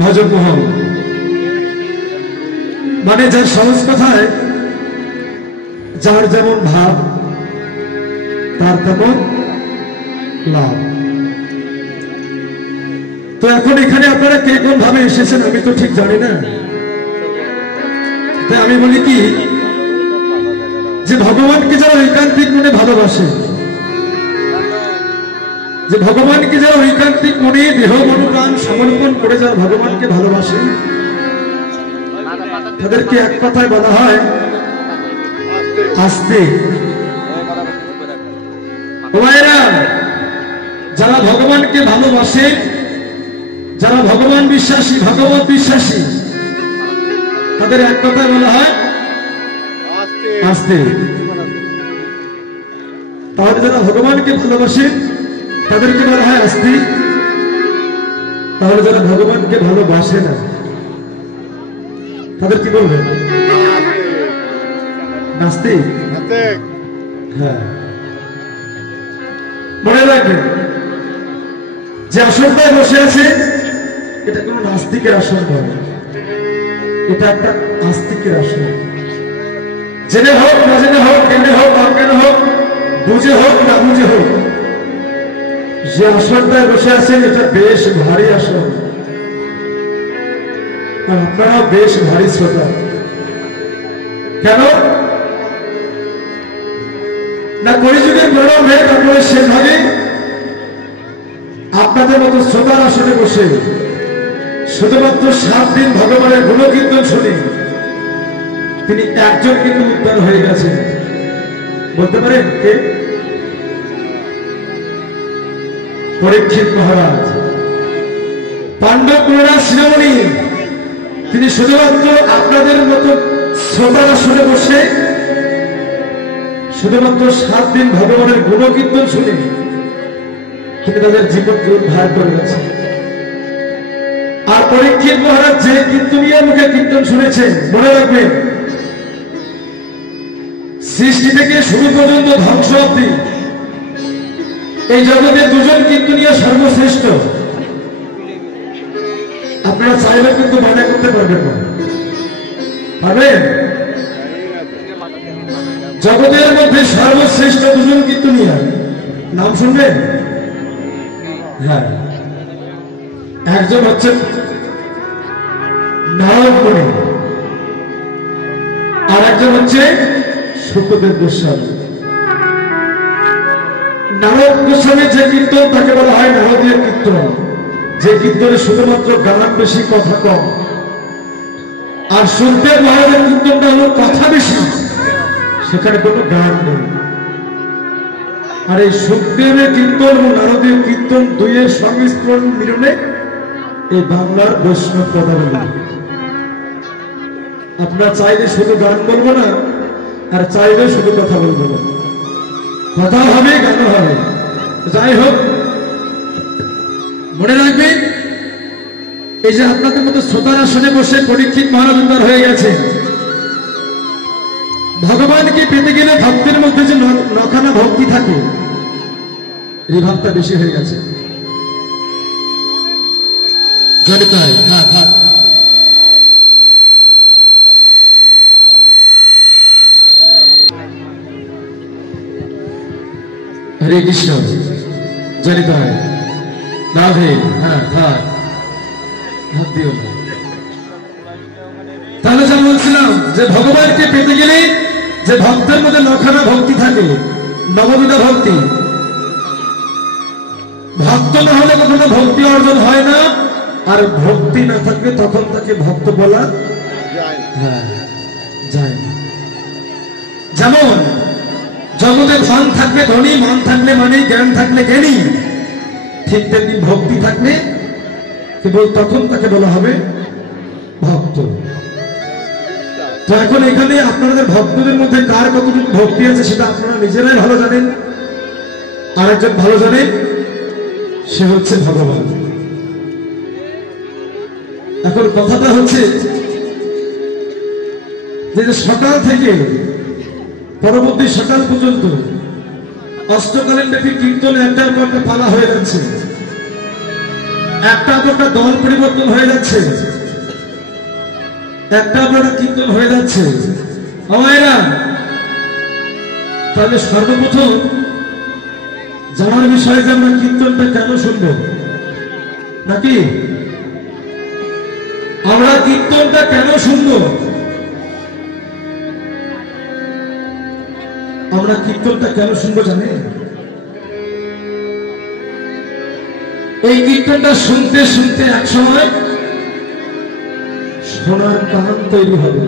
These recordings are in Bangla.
ভজন মহল মানে যার সহজ কথায় যার যেমন ভাব তার তেমন লাভ। তো এখন এখানে আপনারা কে কোন ভাবে এসেছেন আমি তো ঠিক জানি না। তাই আমি বলি কি যে ভগবানকে যারা ঐকান্তিক মনে ভালোবাসে, যে ভগবানকে যারা ঐকান্তিক মনে দেহ মন প্রাণ সমর্পণ করে যারা ভগবানকে ভালোবাসে তাদেরকে এক কথায় বলা হয় আস্তিক। যারা ভগবানকে ভালোবাসে, যারা ভগবান বিশ্বাসী, ভগবত বিশ্বাসী, তাদের এক কথায় বলা হয় আস্তিক। তাহলে যারা ভগবানকে ভালোবাসে তাদেরকে বলা হয় আস্তিক। তাহলে যারা ভগবানকে ভালোবাসে না তাদের কি বলবেন? নাস্তিক। হ্যাঁ, মনে রাখবেন যে আসনটায় বসে আছে এটা কোন নাস্তিকের আসন নয়, এটা একটা আস্তিকের আসন। জেনে হোক না জেনে হোক, কেনে হোক অজ্ঞানে হোক, বুঝে হোক না বুঝে হোক, যে আসনটায় বসে আছেন এটা বেশ ভারী আসন। আর আপনারা বেশ ভারী শ্রোতা। কেন না কলিযুগে প্রণব হয়ে তারপরে সে ভাগে আপনাদের মতো শ্রোতার আসনে বসে শুধুমাত্র 7 দিন ভগবানের গুণকীর্তন শুনে তিনি একজন কিন্তু উদ্ধার হয়ে গেছেন। বলতে পারেন কে? পরীক্ষিত মহারাজ। পাণ্ডব কুমার শিরোমণি তিনি শুধুমাত্র আপনাদের মতো শ্রোতার আসনে বসে শুধুমাত্র 7 দিন ভগবানের গুণকীর্তন শুনে তিনি তাদের জীবনকে উদ্ধার করে গেছেন। আর পরীক্ষিত মহারাজ যে কীর্তনিয়ার মুখে কীর্তন শুনেছেন, মনে রাখবেন সৃষ্টি থেকে শুরু পর্যন্ত ধ্বংস অবধি এই জগতে 2জন কীর্তনিয়া সর্বশ্রেষ্ঠ। আপনারা চাইলে কিন্তু মনে করতে পারবেন না, পারবেন? জগতের মধ্যে সর্বশ্রেষ্ঠ 2জন কীর্তনিয়া নাম শুনবেন? হ্যাঁ, একজন হচ্ছে নারদ মুনি আর একজন হচ্ছে শুকদেব গোস্বামী। নারদ গোস্বামীর যে কীর্তন তাকে বলা হয় নারদীয় কীর্তন, যে কীর্তনে শুধুমাত্র গান বেশি কথা কম। আর শুকদেব মহারাজের কীর্তনটা হলো কথা বেশি, সেখানে কোনো গান নেই। আর এই শুকদেবের কীর্তন ও নারদীয় কীর্তন দুইয়ের সংমিশ্রণ মিলনে এই বাংলার বৈষ্ণব পদাবলী। আপনারা চাইলে শুধু গান বলবো না, আর চাইলে শুধু কথা বলবো না, কথা হবে গান হবে। যাই হোক, মনে রাখবেন এই যে আপনাদের মতো শ্রোতার আসনে বসে পরীক্ষিত মহারাজ উদ্ধার হয়ে গেছে। ভগবানকে পেতে গেলে ভক্তের মধ্যে যে নখানা ভক্তি থাকে এই ভাবটা বেশি হয়ে গেছে। হরে কৃষ্ণ, জনিত হয় রাধে। হ্যাঁ, থাক, হাত দিও না। তাহলে যা বলছিলাম যে ভগবানকে পেতে গেলে যে ভক্তের মধ্যে নখানা ভক্তি থাকে, নববিধা ভক্তি, ভক্ত না হলে কখনো ভক্তি অর্জন হয় না। আর ভক্তি না থাকলে তখন তাকে ভক্ত বলা যায় না। যেমন জগতে ধন থাকলে ধনী, মন থাকলে মানে, জ্ঞান থাকলে জ্ঞানী, ঠিক তেমনি ভক্তি থাকলে কেবল তখন তাকে বলা হবে ভক্ত। তো এখন এখানে আপনাদের ভক্তদের মধ্যে কার কতটুকু ভক্তি আছে সেটা আপনারা নিজেরাই ভালো জানেন। আরেকজন ভালো জানেন, সে হচ্ছে ভগবান। এখন কথাটা হচ্ছে যে সকাল থেকে পরবর্তী সকাল পর্যন্ত অষ্টকালীন ব্যাপী কীর্তন একটার পর একটা পালা হয়ে যাচ্ছে। একটা দুটা দল পরিবর্তন হয়ে যাচ্ছে, একটা দুটা কীর্তন হয়ে যাচ্ছে। আমায়রা তাহলে সর্বপ্রথম জানার বিষয় যে আমরা কীর্তনটা কেন শুনব, নাকি আমরা কীর্তনটা কেন শুনব? আমরা কীর্তনটা কেন শুনবো জানেন? এই কীর্তনটা শুনতে শুনতে এক সময় সোনার কান তৈরি হবে।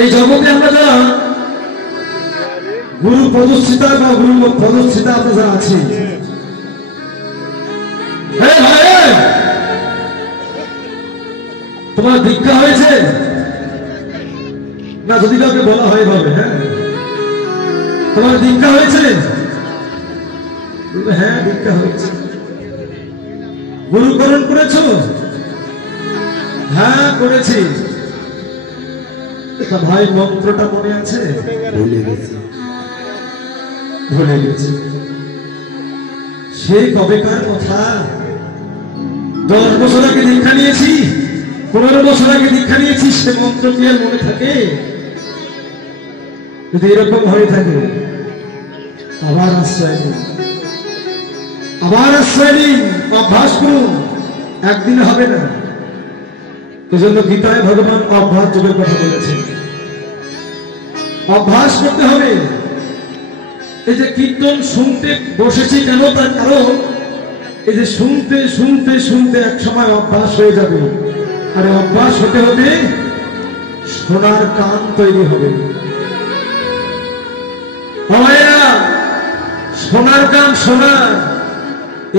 এই জগতে আমরা যারা গুরু পদস্থিতা বা গুরু পদস্থিতা আমরা যারা আছি, তোমার দীক্ষা হয়েছে না? যদি কাউকে বলা হয় ভাবে, হ্যাঁ তোমার দীক্ষা হয়েছে? হ্যাঁ দীক্ষা হয়েছে। গুরুকরণ করেছ? হ্যাঁ করেছি। তা ভাই মন্ত্রটা মনে আছে? ভুলে গেছি। সেই কবেকার কথা। 10 বছর আগে দীক্ষা নিয়েছি, 15 বছর আগে দীক্ষা নিয়েছি, সে মন্ত্র কি আর মনে থাকে? যদি এরকম হয়ে থাকে আবার আশ্রয় নিন, আবার আশ্রয় নিন, অভ্যাস করুন। একদিন হবে না। এজন্য গীতায় ভগবান অভ্যাস যোগের কথা বলেছেন। অভ্যাস করতে হবে। এই যে কীর্তন শুনতে বসেছি কেন, তার কারণ এই যে শুনতে শুনতে শুনতে এক সময় অভ্যাস হয়ে যাবে। আর অভ্যাস হতে হতে সোনার কান তৈরি হবে। সোনার কান, সোনার।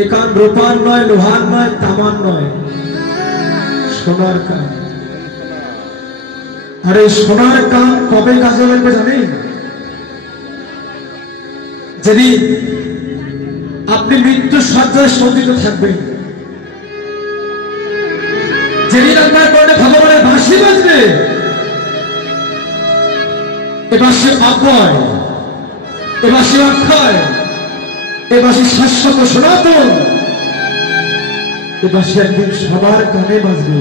এ কান রূপার নয়, লোহার নয়, তামার নয়, সোনার কান। আর এই সোনার কান কবে কাজে লাগবে জানেন? যেদিন আপনি মৃত্যু সজ্জায় শোধিত থাকবেন, যেদিন আপনার কর্ণে ভগবানের বাঁশি বাজবে, এ বাঁশি অক্ষয়, এ বাঁশি অক্ষয়, এ বাঁশি শাশ্বত সনাতন, এ বাঁশি একদিন সবার কানে বাজবে।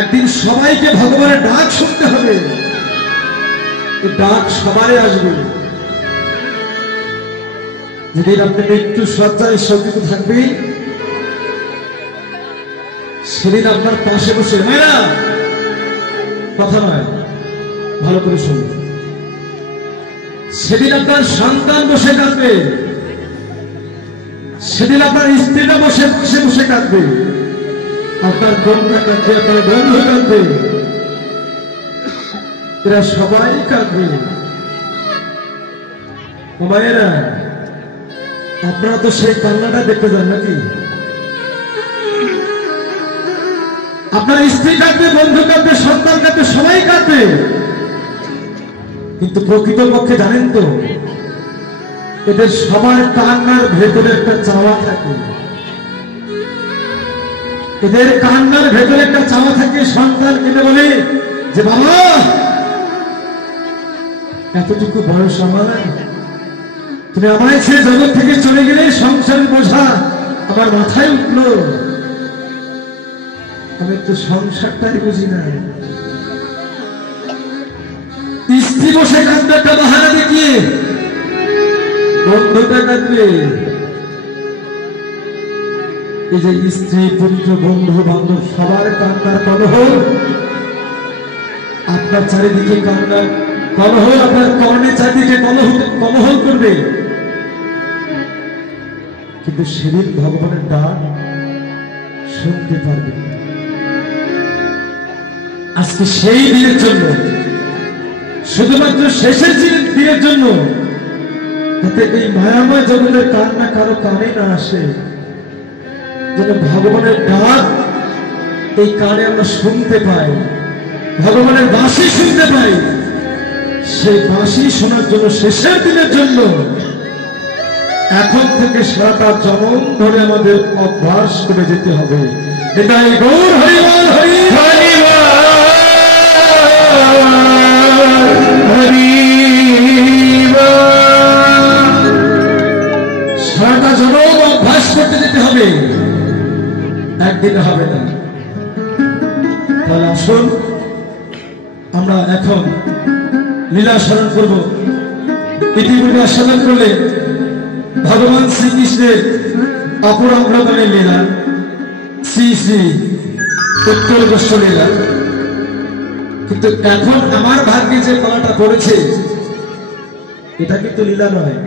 একদিন সবাইকে ভগবানের ডাক শুনতে হবে। এ ডাক সবারে আসবে। যেদিন আপনি মৃত্যু সজ্জায় শোকিত থাকবেন, সেদিন আপনার পাশে বসে, মেয়েরা কথা নয়, ভালো করে শুনুন, সেদিন আপনার সন্তান বসে কাঁদবে, সেদিন আপনার স্ত্রীরা বসে বসে বসে কাঁদবে, আপনার কন্যা কাঁদবে, আপনার বন্ধু কাঁদবে, এরা সবাই কাঁদবে। মায়েরা, আপনারা তো সেই কান্নাটা দেখতে যান নাকি? আপনার স্ত্রী কাঁদবে, বন্ধু কাঁদবে, সন্তান কাঁদবে, সবাই কাঁদবে। কিন্তু প্রকৃতপক্ষে জানেন তো, এদের সবার কান্নার ভেতরে একটা চাওয়া থাকে। এদের কান্নার ভেতরে একটা চাওয়া থাকে। সন্তান কেটে বলে যে, বাবা এতটুকু বয়স আমার, তুমি আমায় ছেড়ে জগৎ থেকে চলে গেলে, সংসারের বোঝা আমার মাথায় উঠলো, আমি তো সংসারটাই বুঝি না। স্ত্রী বসে কাঁদবে একটা বাহানা দেখিয়ে, বন্ধুটা কাঁদবে। এই যে স্ত্রী, পুত্র, বন্ধু, বান্ধব সবার কান্নার কলহল, আপনার চারিদিকে কান্নার কলহল, আপনার কর্ণের চারিদিকে কলহল করবে। কিন্তু সেদিন ভগবানের ডাক শুনতে পারবে। আজকে সেই দিনের জন্য, শুধুমাত্র শেষের দিনের জন্য, যাতে এই মায়াময় জগতের কান্না কারো কানে না আসে, যেন ভগবানের ডাক এই কানে আমরা শুনতে পাই, ভগবানের বাঁশি শুনতে পাই। সেই বাঁশি শোনার জন্য শেষের দিনের জন্য এখন থেকে সারাটা জনম ধরে আমাদের অভ্যাস করে যেতে হবে। এটাই গৌর হরিবল, হরি হরি। সারাটা জনম অভ্যাস করতে যেতে হবে, একদিনে হবে না। তাহলে আসুন আমরা এখন লীলা স্মরণ করব। ইতিপূর্বে আস্বাদন করলে ভগবান শ্রীকৃষ্ণের অপরাঙ্গনের লীলা, শ্রী শ্রী উত্তর গোস্ব লীলা। কিন্তু এখন আমার ভাগ্যে যে পালাটা পড়েছে এটা কিন্তু লীলা নয়।